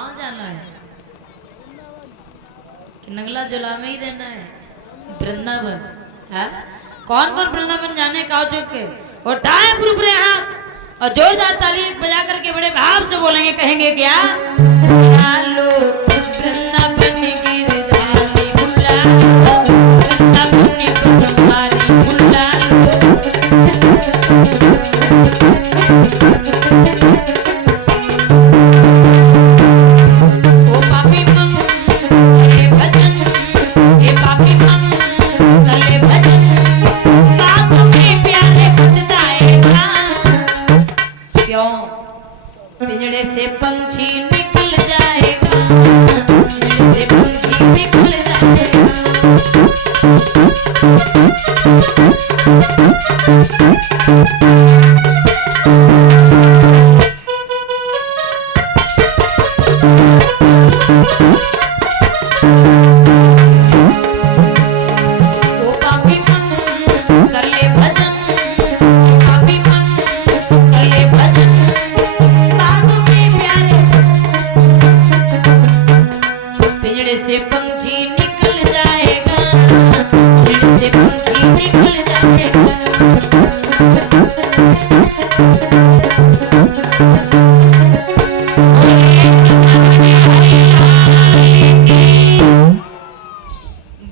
कहाँ जाना है कि नगला जला में ही रहना है? वृंदावन है। कौन कौन वृंदावन जाने का चुप के और टाइम ग्रुप रहे हाथ और जोरदार ताली बजा करके बड़े भाव से बोलेंगे, कहेंगे क्या? लालो वृंदावन गिरधारी बुला वृंदावन तुम्हारी बुला पिंजड़े से पंछी निकल जाएगा, पिंजड़े से पंछी निकल जाएगा। ओ पापी मन कर ले भजन, पापी मन कर ले भजन, पिंजड़े से पंछी निकल जाएगा, पिंजड़े से पंछी निकल जाएगा।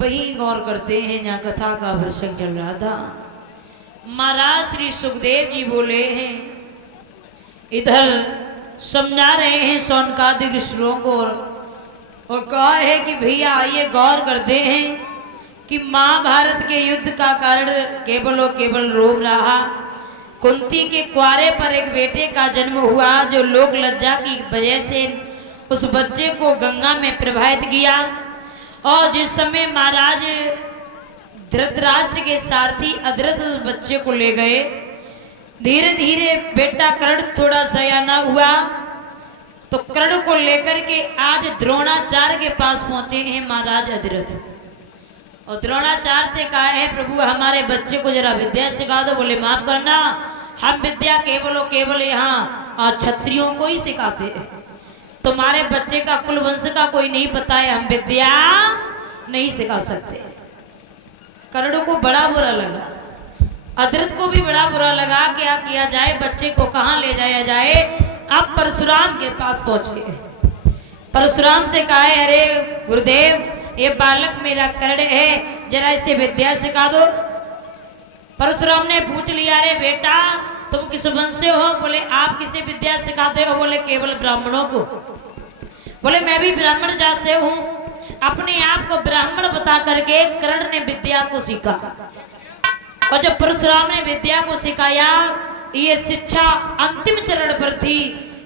वही गौर करते हैं जहाँ कथा का प्रसंग चल रहा था। महाराज श्री सुखदेव जी बोले हैं, इधर समझा रहे हैं शौनकादिक ऋषियों को और कहा है कि भैया आइए गौर करते हैं कि महाभारत के युद्ध का कारण केवल और केवल रोग रहा। कुंती के कुआरे पर एक बेटे का जन्म हुआ जो लोक लज्जा की वजह से उस बच्चे को गंगा में प्रवाहित किया। और जिस समय महाराज धृतराष्ट्र के सारथी अदरथ उस बच्चे को ले गए, धीरे धीरे बेटा कर्ण थोड़ा सयाना हुआ तो कर्ण को लेकर के आज द्रोणाचार्य के पास पहुंचे हैं महाराज अधिरथ। और द्रोणाचार्य से कहा है, प्रभु हमारे बच्चे को जरा विद्या सिखा दो। बोले माफ करना, हम विद्या केवल और केवल यहाँ क्षत्रियों को ही सिखाते हैं, तुम्हारे बच्चे का कुल वंश का कोई नहीं पता है, हम विद्या नहीं सिखा सकते। कर्ण को बड़ा बुरा लगा, अधिरथ को भी बड़ा बुरा लगा। क्या किया जाए, बच्चे को कहाँ ले जाया जाए? अब परशुराम के पास पहुंचे। परशुराम से कहा है, अरे गुरुदेव ये बालक मेरा कर्ण है, जरा इसे विद्या सिखा दो। परशुराम ने पूछ लिया, अरे बेटा तुम किस वंश से हो? बोले आप किसे विद्या सिखाते हो? बोले केवल ब्राह्मणों को। बोले मैं भी ब्राह्मण जात से हूँ। अपने आप को ब्राह्मण बता करके कर्ण ने विद्या को सीखा। और जब परशुराम ने विद्या को सिखाया, ये शिक्षा अंतिम चरण पर थी।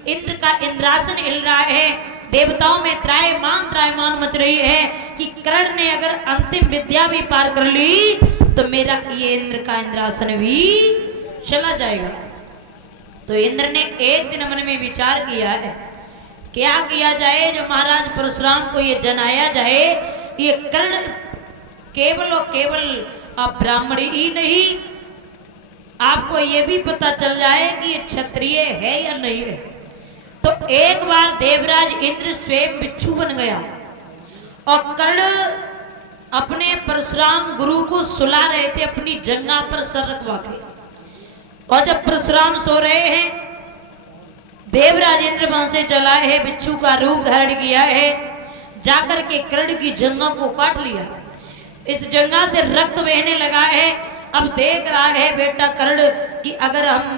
इंद्र का इंद्रासन हिल रहा है, देवताओं में त्रायमान मच रही है कि कर्ण ने अगर अंतिम विद्या भी पार कर ली तो मेरा ये इंद्र का इंद्रासन भी चला जाएगा। तो इंद्र ने एक दिन मन में विचार किया है, क्या किया जाए जो महाराज परशुराम को ये जनाया जाए, ये कर्ण केवल और केवल अब ब्राह्मण ही नहीं, आपको ये भी पता चल जाए कि ये क्षत्रिय है या नहीं है। तो एक बार देवराज इंद्र स्वयं बिच्छू बन गया और कर्ण अपने परशुराम गुरु को सुला रहे थे अपनी जंगा पर सर रखवा के। और जब परशुराम सो रहे हैं, देवराज इंद्र वहां से चला है, बिच्छू का रूप धारण किया है, जाकर के कर्ण की जंगा को काट लिया। इस जंगा से रक्त बहने लगा है। अब देख रहा है बेटा कर्ण कि अगर हम